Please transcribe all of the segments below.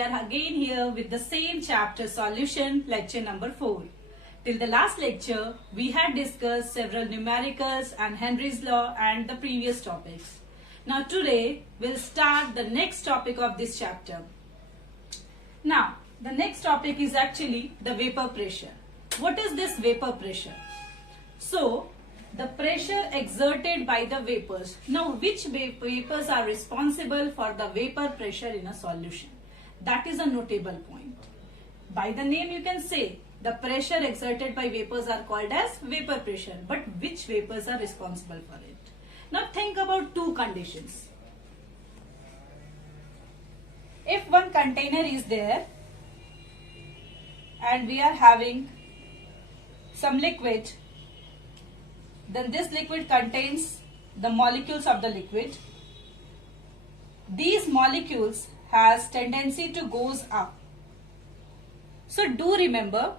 we are again here with the same chapter solution, lecture number 4. Till the last lecture, we had discussed several numericals and Henry's law and the previous topics. Now today, we'll start the next topic of this chapter. Now, the next topic is actually the vapor pressure. What is this vapor pressure? So, the pressure exerted by the vapors. Now, which vapors are responsible for the vapor pressure in a solution? That is a notable point. By the name you can say the pressure exerted by vapors are called as vapor pressure. But which vapors are responsible for it? Now, think about two conditions. If one container is there and we are having some liquid, then this liquid contains the molecules of the liquid. These molecules has tendency to goes up. So do remember,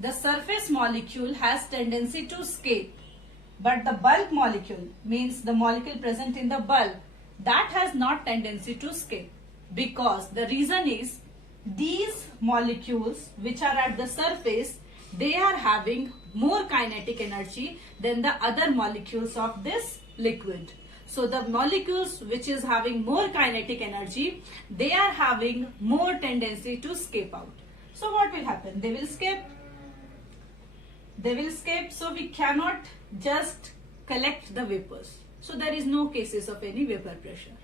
the surface molecule has tendency to escape, but the bulk molecule, means the molecule present in the bulk, that has not tendency to escape, because the reason is these molecules which are at the surface, they are having more kinetic energy than the other molecules of this liquid. So the molecules which is having more kinetic energy, they are having more tendency to escape out. So what will happen? They will escape. They will escape, so we cannot just collect the vapors. So there is no cases of any vapor pressure.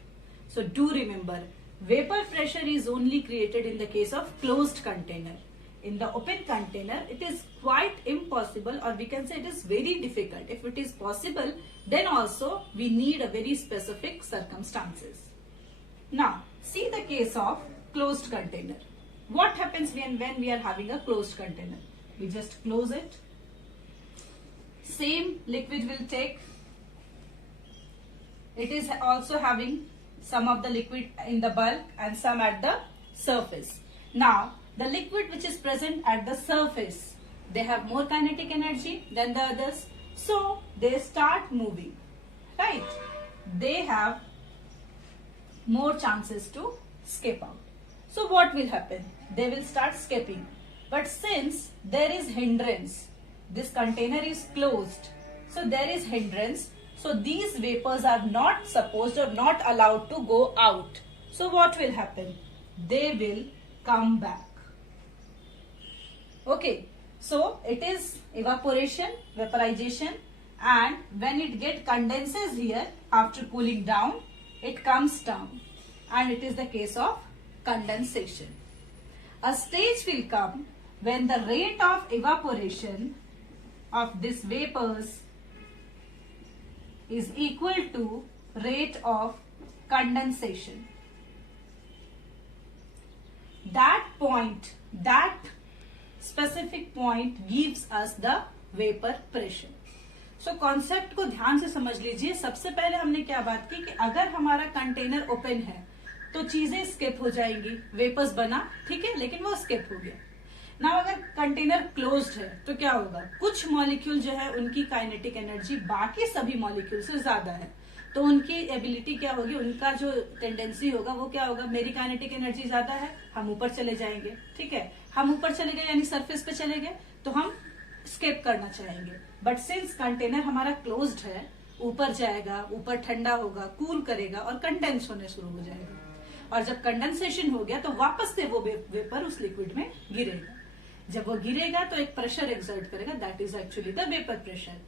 So do remember, vapor pressure is only created in the case of closed container. In the open container, it is quite impossible, or we can say it is very difficult. If it is possible, then also we need a very specific circumstances. Now, see the case of closed container. What happens when we are having a closed container? We just close it. Same liquid will take. It is also having some of the liquid in the bulk and some at the surface. Now, the liquid which is present at the surface, they have more kinetic energy than the others. So, they start moving, right? They have more chances to escape out. So, what will happen? They will start escaping. But since there is hindrance, this container is closed. So, there is hindrance. So, these vapors are not supposed or not allowed to go out. So, what will happen? They will come back. Okay, so it is evaporation, vaporization, and when it get condenses here after cooling down, it comes down, and it is the case of condensation. A stage will come when the rate of evaporation of these vapors is equal to rate of condensation. That point, that specific point gives us the vapor pressure. So concept को ध्यान से समझ लीजिए. सबसे पहले हमने क्या बात की कि अगर हमारा कंटेनर ओपन है तो चीजें स्केप हो जाएंगी. वेपर्स बना, ठीक है, लेकिन वो स्केप हो गया. ना अगर कंटेनर क्लोज्ड है तो क्या होगा? कुछ मॉलिक्यूल जो है उनकी काइनेटिक एनर्जी बाकी सभी मॉलिक्यूल से ज्यादा है, तो उनकी एबिलिटी क्या होगी, उनका जो टेंडेंसी होगा वो क्या होगा? मेरी काइनेटिक एनर्जी ज्यादा है, हम ऊपर चले जाएंगे. ठीक है, हम ऊपर चले गए यानी सरफेस पे चले गए तो हम स्केप करना चाहेंगे. बट सिंस कंटेनर हमारा क्लोज्ड है, ऊपर जाएगा, ऊपर ठंडा होगा, कूल करेगा और कंडेंस होने शुरू हो जाएगा. और जब कंडेंसेशन हो गया तो वापस से वो वेपर उस लिक्विड में गिरेगा. जब वो गिरेगा तो एक प्रेशर एक्सर्ट करेगा, that is actually the vapour pressure.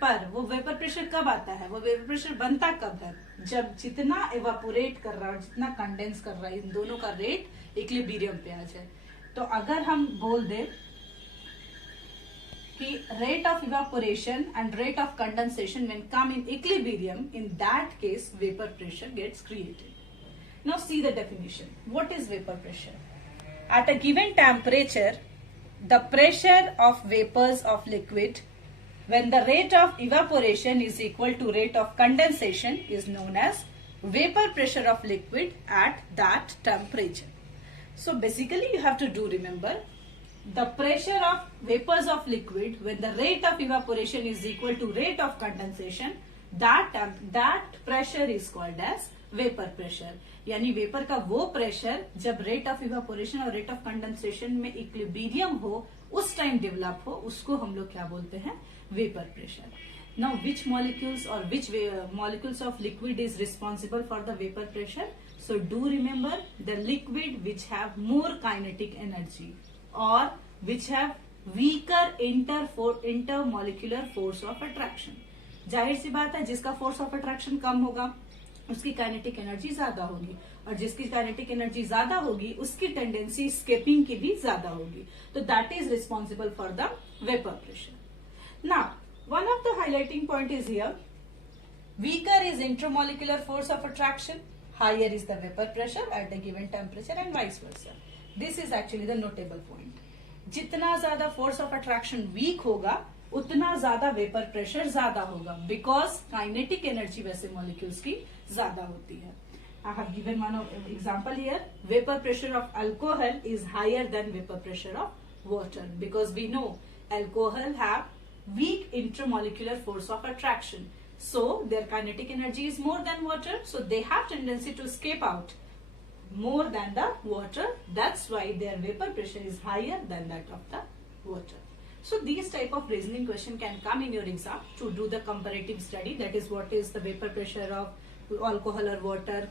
पर वो वेपर प्रेशर कब आता है? वो वेपर प्रेशर बनता कब है? जब जितना इवापोरेट कर रहा है और जितना कंडेंस कर रहा है, इन दोनों का रेट इक्विलिब्रियम पे आ जाए. तो अगर हम बोल दे कि rate of evaporation and rate of condensation when come in equilibrium, in that case vapour pressure gets created. Now see the definition. What is vapour pressure? At a given temperature, the pressure of vapors of liquid when the rate of evaporation is equal to rate of condensation is known as vapor pressure of liquid at that temperature. So basically you have to do remember the pressure of vapors of liquid when the rate of evaporation is equal to rate of condensation, that pressure is called as vapour pressure, यानी vapour का वो pressure जब rate of evaporation और rate of condensation में equilibrium हो, उस time develop हो, उसको हम लोग क्या बोलते हैं, vapour pressure. Now, which molecules or which molecules of liquid is responsible for the vapor pressure? So, do remember the liquid which have more kinetic energy or which have weaker intermolecular force of attraction. जाहिर सी बात है, जिसका force of attraction कम होगा उसकी kinetic energy ज्यादा होगी, और जिसकी काइनेटिक एनर्जी ज्यादा होगी उसकी टेंडेंसी एस्केपिंग की भी ज्यादा होगी. तो that is responsible for the vapour pressure. Now one of the highlighting point is here, weaker is intermolecular force of attraction, higher is the vapor pressure at a given temperature and vice versa. This is actually the notable point. जितना ज्यादा force of attraction weak होगा उतना ज्यादा vapor pressure ज्यादा होगा, because kinetic energy वैसे molecules की ज्यादा होती है. I have given one example here. Vapor pressure of alcohol is higher than vapor pressure of water, because we know alcohol have weak intermolecular force of attraction, so their kinetic energy is more than water, so they have tendency to escape out more than the water. That's why their vapor pressure is higher than that of the water. So these type of reasoning question can come in your exam to do the comparative study, that is what is the vapor pressure of alcohol or water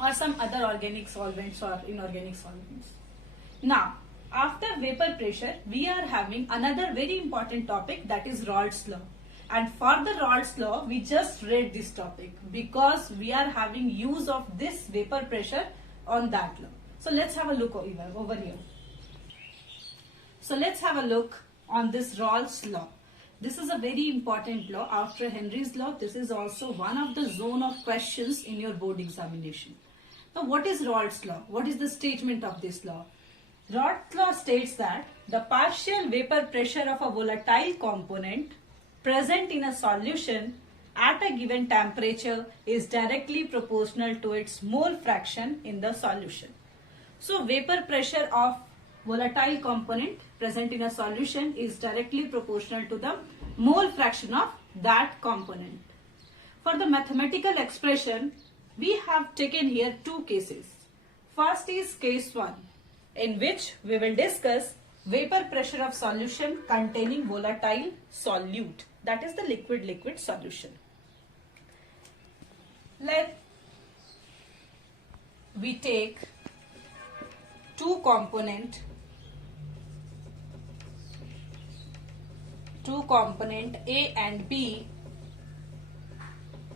or some other organic solvents or inorganic solvents. Now, after vapor pressure, we are having another very important topic, that is Raoult's law. And for the Raoult's law, we just read this topic because we are having use of this vapor pressure on that law. So let's have a look over here. So let's have a look on this Raoult's law. This is a very important law after Henry's law. This is also one of the zone of questions in your board examination. Now, what is Raoult's law? What is the statement of this law? Raoult's law states that the partial vapor pressure of a volatile component present in a solution at a given temperature is directly proportional to its mole fraction in the solution. So, vapor pressure of volatile component present in a solution is directly proportional to the mole fraction of that component. For the mathematical expression, we have taken here two cases. First is case 1. In which we will discuss vapor pressure of solution containing volatile solute, that is the liquid solution. Let we take two component A and B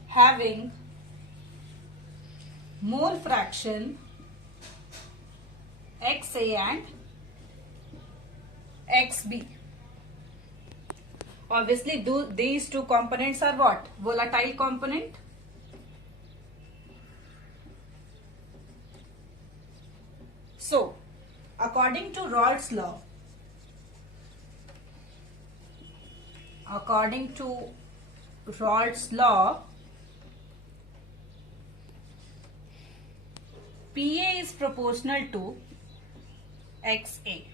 having mole fraction XA and XB. Obviously, these two components are what? Volatile component. So, according to Raoult's law, PA is proportional to XA.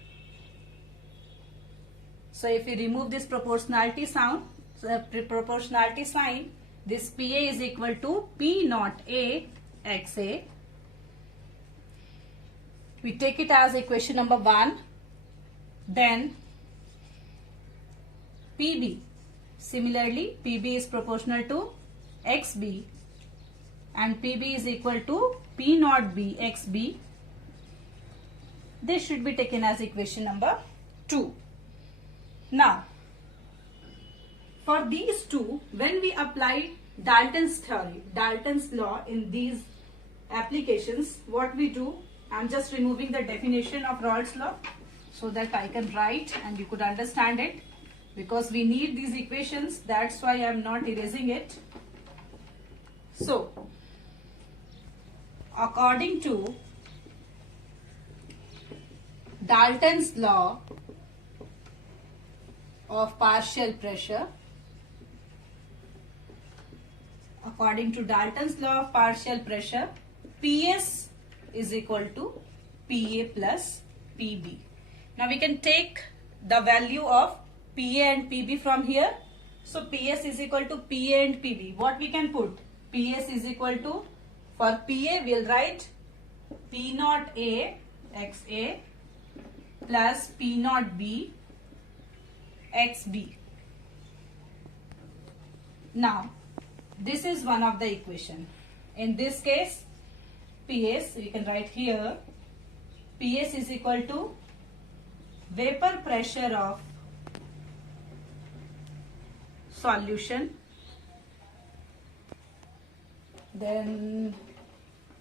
So if we remove this proportionality sign, this PA is equal to P naught A XA. We take it as equation number 1. Then PB. Similarly, PB is proportional to XB and PB is equal to P naught B XB. This should be taken as equation number 2. Now, for these two, when we apply Dalton's theory, Dalton's law in these applications, what we do, I'm just removing the definition of Raoult's law so that I can write and you could understand it, because we need these equations, that's why I'm not erasing it. So, according to Dalton's law of partial pressure, PS is equal to PA plus PB. Now we can take the value of PA and PB from here. So PS is equal to PA and PB. What we can put? PS is equal to For PA, we'll write P naught A XA plus P naught B XB. Now, this is one of the equation. In this case, PS, we can write here, PS is equal to vapor pressure of solution. Then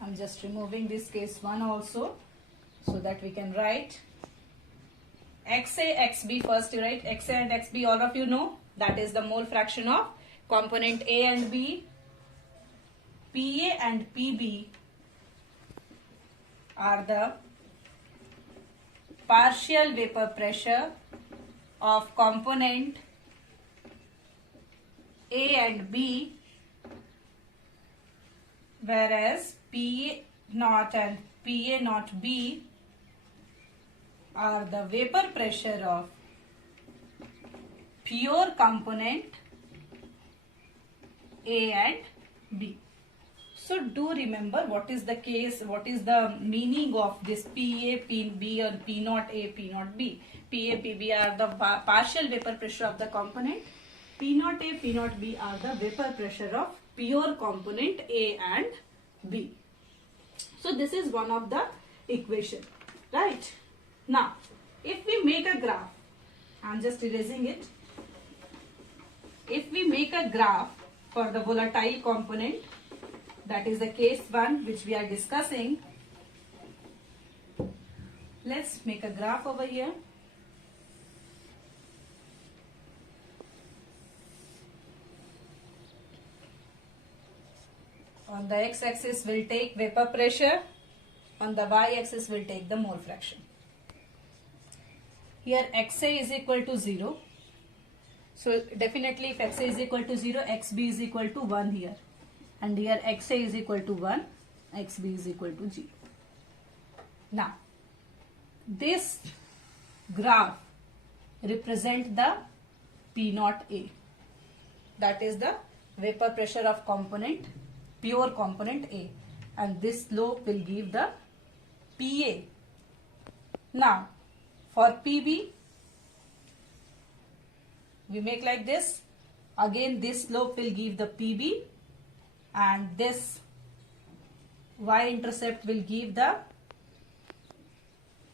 I'm just removing this case 1 also, so that we can write XA, XB. First you write XA and XB, all of you know, that is the mole fraction of component A and B. PA and PB are the partial vapor pressure of component A and B, whereas PA naught and PA naught B are the vapor pressure of pure component A and B. So do remember what is the case, what is the meaning of this PA, PB and P naught A, P naught B. PA, PB are the partial vapor pressure of the component. P naught A, P naught B are the vapor pressure of pure component A and B. So this is one of the equation, right? Now, if we make a graph, I am just erasing it. If we make a graph for the volatile component, that is the case 1 which we are discussing. Let's make a graph over here. On the x-axis we'll take vapor pressure, on the y-axis we'll take the mole fraction. Here XA is equal to 0. So definitely if XA is equal to 0, XB is equal to 1 here. And here XA is equal to 1, XB is equal to 0. Now, this graph represent the P naught A. That is the vapor pressure of component, pure component A. And this slope will give the PA. Now, for PB, we make like this. Again, this slope will give the PB. And this y-intercept will give the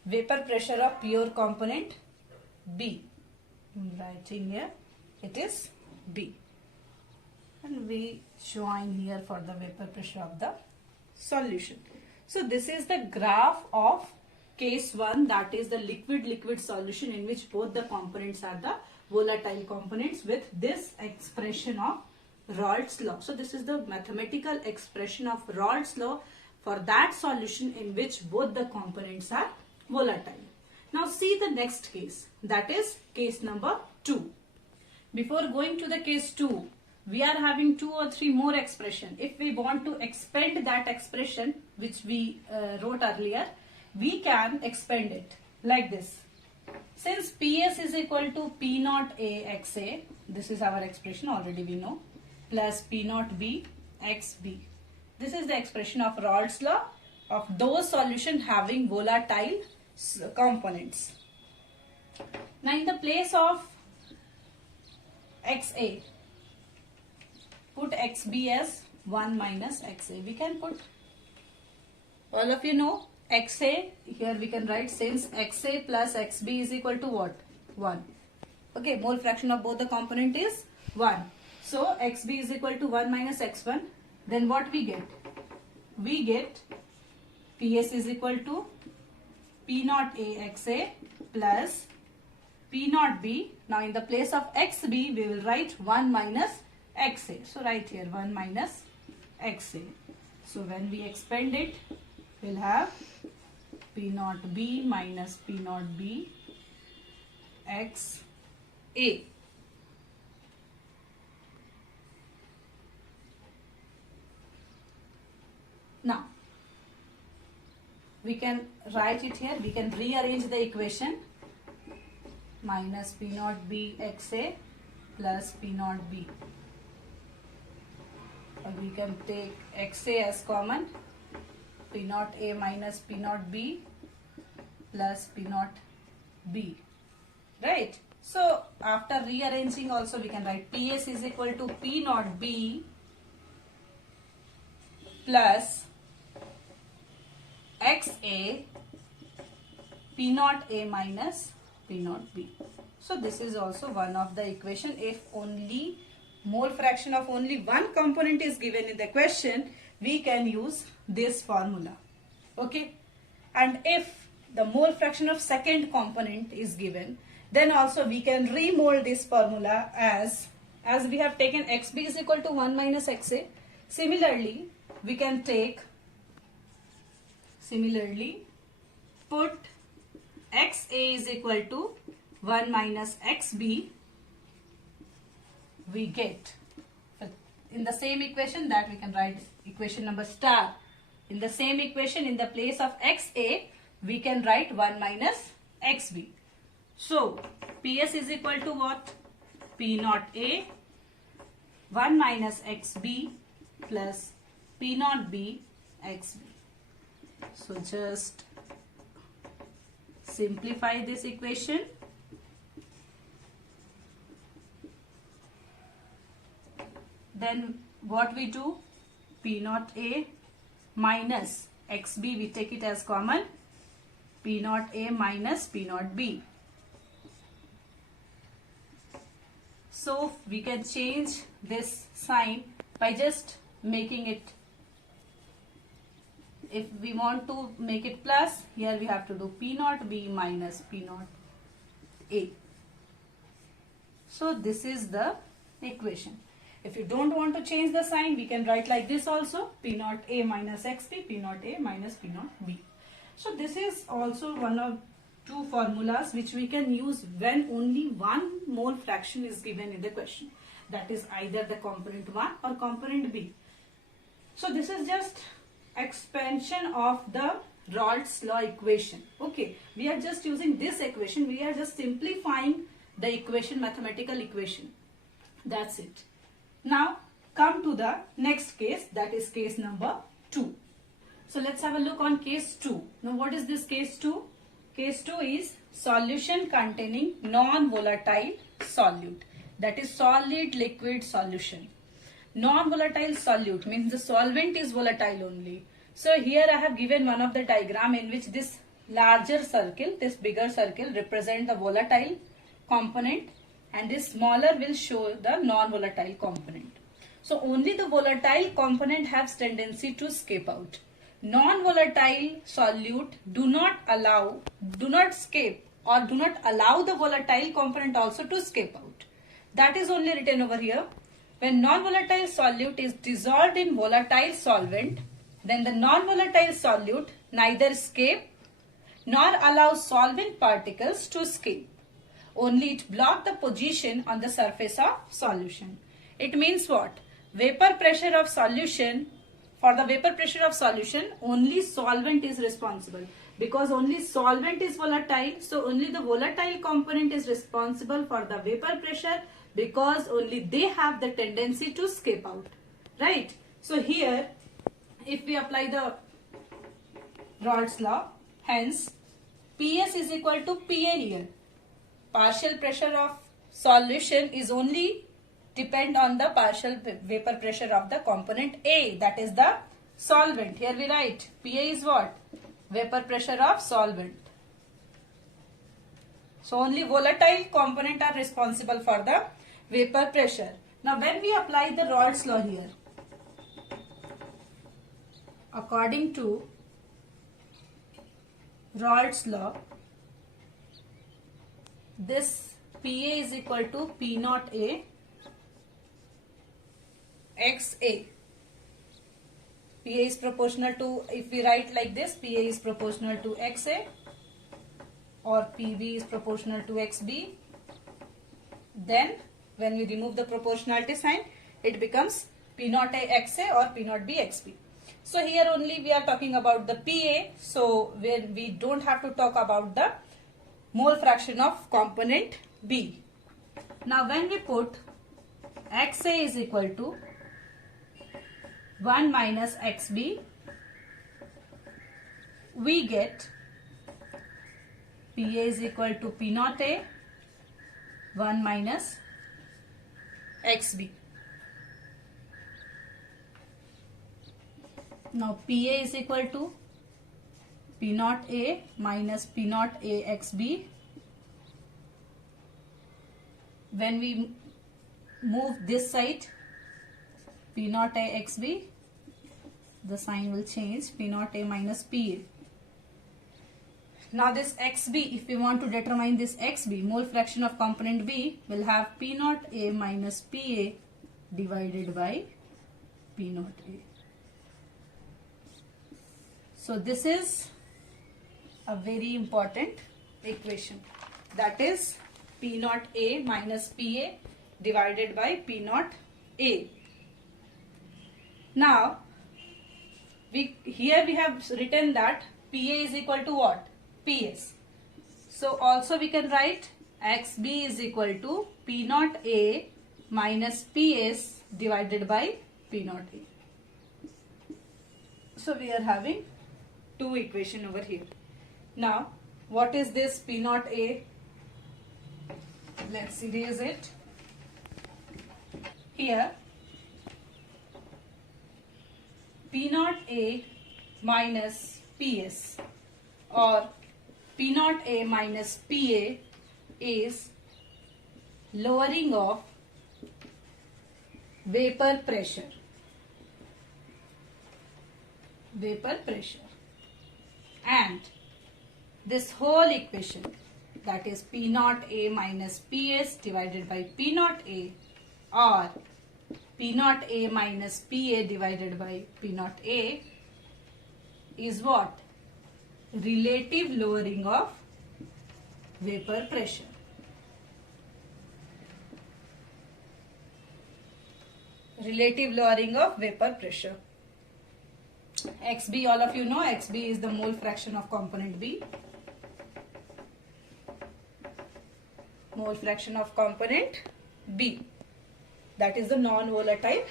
vapor pressure of pure component B. I'm writing here, it is B. And we join here for the vapor pressure of the solution. So this is the graph of case 1, that is the liquid-liquid solution in which both the components are the volatile components with this expression of Raoult's law. So this is the mathematical expression of Raoult's law for that solution in which both the components are volatile. Now see the next case, that is case number 2. Before going to the case 2, we are having 2 or 3 more expression. If we want to expand that expression which we wrote earlier, we can expand it like this. Since PS is equal to P naught A XA, this is our expression, already we know, plus P naught B XB. This is the expression of Raoult's law of those solutions having volatile components. Now in the place of XA, put XB as 1 minus XA. We can put, all of you know, XA, here we can write since XA plus XB is equal to what? 1. Okay, mole fraction of both the component is 1. So XB is equal to 1 minus X1. Then what we get? We get PS is equal to P naught A XA plus P naught B. Now in the place of XB, we will write 1 minus XA. So write here 1 minus XA. So when we expand it, we'll have P naught B minus P naught B XA. Now, we can write it here. We can rearrange the equation. Minus P naught B XA plus P naught B. we can take XA as common, P naught A minus P naught B plus P naught B, right? So after rearranging also we can write PS is equal to P naught B plus XA P naught A minus P naught B. So this is also one of the equation. If only mole fraction of only one component is given in the question, we can use this formula. Okay. And if the mole fraction of second component is given, then also we can remold this formula as we have taken XB is equal to 1 minus XA. Similarly, we can put XA is equal to 1 minus XB. We get in the same equation that we can write equation number star. In the same equation, in the place of XA, we can write 1 minus XB. So PS is equal to what? P naught A 1 minus XB plus P naught B XB. So just simplify this equation. Then what we do? P naught A minus XB, we take it as common. P naught A minus P naught B. So we can change this sign by just making it, if we want to make it plus, here we have to do P naught B minus P naught A. So this is the equation. If you don't want to change the sign, we can write like this also, P naught A minus XB, P naught A minus P naught B. So this is also one of two formulas which we can use when only one mole fraction is given in the question. That is either the component 1 or component B. So this is just expansion of the Raoult's law equation. Okay, we are just using this equation. We are just simplifying the equation, mathematical equation. That's it. Now come to the next case, that is case number 2. So let's have a look on case 2. Now what is this case 2? Case 2 is solution containing non-volatile solute. That is solid liquid solution. Non-volatile solute means the solvent is volatile only. So here I have given one of the diagram in which this larger circle, this bigger circle represent the volatile component, and this smaller will show the non-volatile component. So only the volatile component has tendency to escape out. Non-volatile solute do not escape, or do not allow the volatile component also to escape out. That is only written over here. When non-volatile solute is dissolved in volatile solvent, then the non-volatile solute neither escape nor allows solvent particles to escape. Only it blocks the position on the surface of solution. It means what? Vapor pressure of solution, for the vapor pressure of solution, only solvent is responsible. Because only solvent is volatile, so only the volatile component is responsible for the vapor pressure, because only they have the tendency to escape out. Right? So here, if we apply the Raoult's law, hence PS is equal to PA here. Partial pressure of solution is only depend on the partial vapor pressure of the component A, that is the solvent. Here we write PA is what? Vapor pressure of solvent. So only volatile component are responsible for the vapor pressure. Now when we apply the Raoult's law here, according to Raoult's law, this PA is equal to P naught A XA. PA is proportional to, if we write like this, PA is proportional to XA, or PB is proportional to XB. Then when we remove the proportionality sign, it becomes P naught A XA or P naught B XB. So here only we are talking about the PA, so we don't have to talk about the mole fraction of component B. Now when we put XA is equal to 1 minus xb, we get Pa is equal to P naught A 1 minus xb. Now Pa is equal to P naught A minus P naught A xb. When we move this side, P naught A xb, the sign will change, P naught A minus Pa. Now this xb, if we want to determine this xb, mole fraction of component B, will have P naught A minus Pa divided by P naught A. So this is a very important equation, that is P naught A minus Pa divided by P naught A. Now here we have written that Pa is equal to what? PS. So also we can write xb is equal to P naught A minus PS divided by P naught A. So we are having two equation over here. Now what is this P naught A? Let's erase it. Here P naught A minus PS or P naught A minus Pa is lowering of vapor pressure. And this whole equation, that is P naught A minus PS divided by P naught A or P naught A minus Pa divided by P naught A, is what? Relative lowering of vapor pressure. Relative lowering of vapor pressure. xb, all of you know, xb is the mole fraction of component B. Mole fraction of component B. That is the non-volatile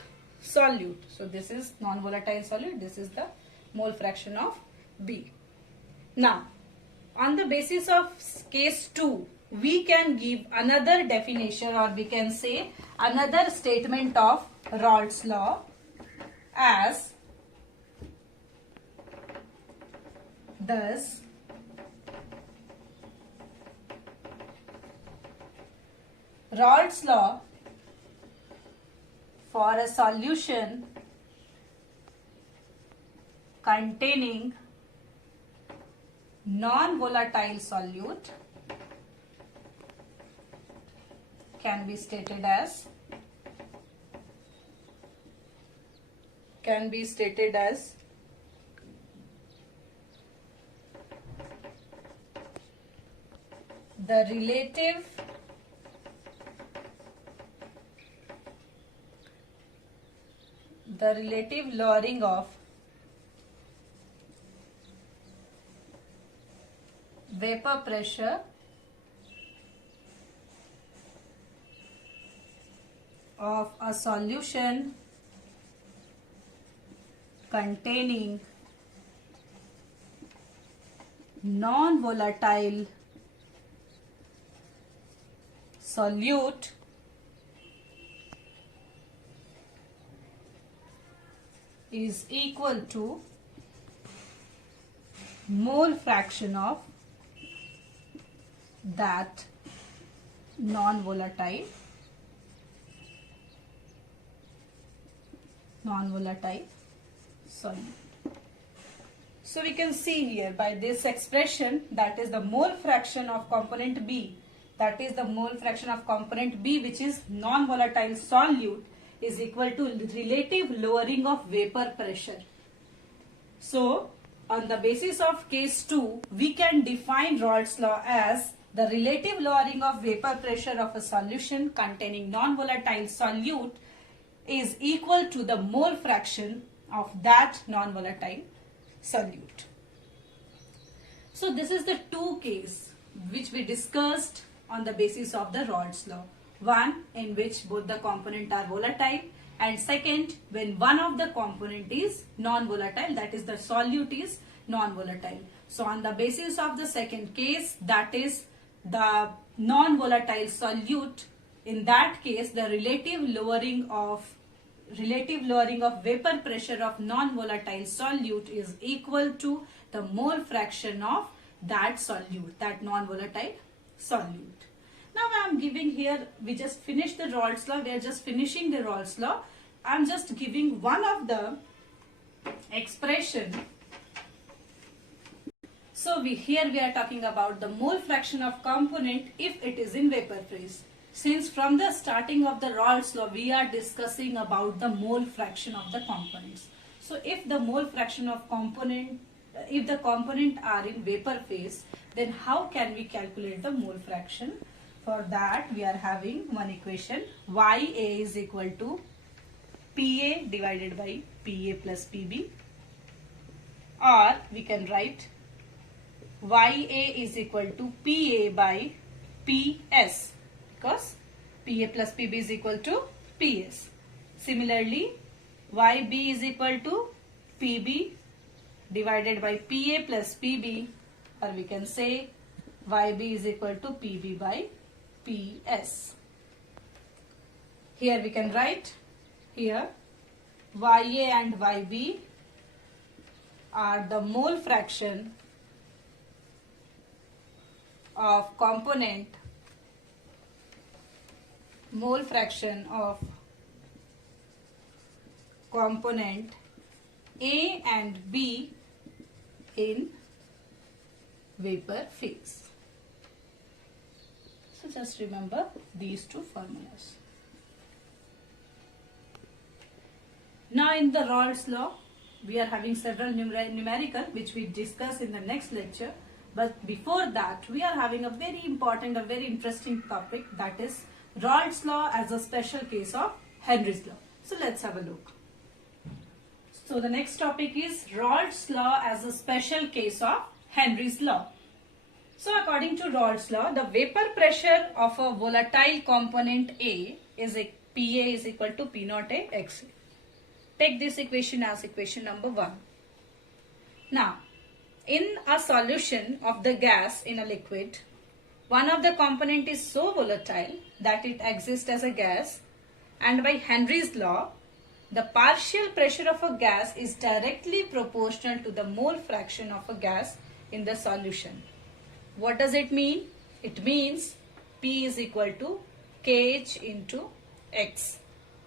solute. So this is non-volatile solute. This is the mole fraction of B. Now, on the basis of case 2, we can give another definition, or we can say another statement of Raoult's law as thus: Raoult's law for a solution containing non-volatile solute can be stated as the relative lowering of vapor pressure of a solution containing non-volatile solute is equal to mole fraction of that non-volatile solute. So we can see here by this expression, that is the mole fraction of component B, that is the mole fraction of component B which is non-volatile solute, is equal to relative lowering of vapor pressure. So on the basis of case 2, we can define Raoult's law as the relative lowering of vapor pressure of a solution containing non-volatile solute is equal to the mole fraction of that non-volatile solute. So this is the two cases which we discussed on the basis of the Raoult's law. One in which both the components are volatile, And second, when one of the component is non-volatile, that is the solute is non-volatile. So on the basis of the second case, that is the non-volatile solute, in that case the relative lowering of vapor pressure of non-volatile solute is equal to the mole fraction of that solute, that non-volatile solute. Now I am giving here, we just finished the Raoult's law, we are just finishing the Raoult's law. I am just giving one of the expression. So here we are talking about the mole fraction of component if it is in vapor phase. Since from the starting of the Raoult's law we are discussing about the mole fraction of the components. So if the mole fraction of component, if the component are in vapor phase, then how can we calculate the mole fraction? For that we are having one equation, Ya is equal to Pa divided by Pa plus Pb, or we can write Ya is equal to Pa by Ps, because Pa plus Pb is equal to Ps. Similarly, Yb is equal to Pb divided by Pa plus Pb, or we can say Yb is equal to Pb by Ps. Here we can write, here Ya and Yb are the mole fraction of component, mole fraction of component A and B in vapor phase. So just remember these two formulas. Now in the Raoult's law, we are having several numerical which we discuss in the next lecture. But before that, we are having a very important, a very interesting topic, that is Raoult's law as a special case of Henry's law. So let's have a look. So the next topic is Raoult's law as a special case of Henry's law. So according to Raoult's law, the vapor pressure of a volatile component A is a Pa is equal to P naught A Xa. Take this equation as equation number 1. Now, in a solution of the gas in a liquid, one of the component is so volatile that it exists as a gas, and by Henry's law, the partial pressure of a gas is directly proportional to the mole fraction of a gas in the solution. What does it mean? It means P is equal to Kh into X.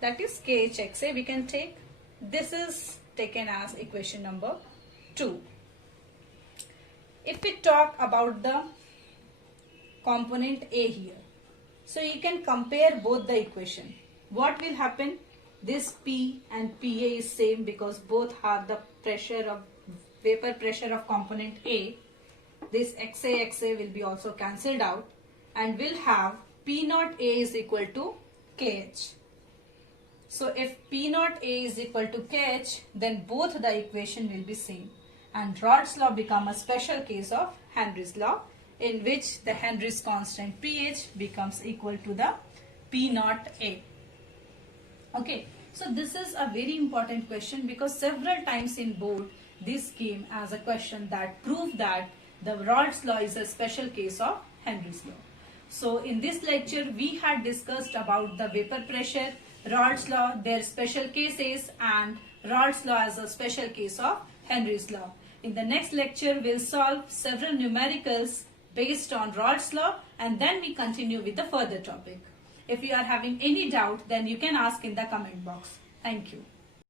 That is Kh we can take. This is taken as equation number 2. If we talk about the component A here, so you can compare both the equation. What will happen? This P and Pa is same because both have the pressure of vapor pressure of component A. This Xa will be also cancelled out, and we'll have P naught A is equal to Kh. So if P naught A is equal to Kh, then both the equation will be same, and Raoult's law become a special case of Henry's law, in which the Henry's constant pH becomes equal to the P naught A. Okay, so this is a very important question because several times in board this came as a question that proved that the Raoult's law is a special case of Henry's law. So in this lecture we had discussed about the vapor pressure, Raoult's law, their special cases, and Raoult's law as a special case of Henry's law. In the next lecture we'll solve several numericals based on Raoult's law, and then we continue with the further topic. If you are having any doubt, then you can ask in the comment box. Thank you.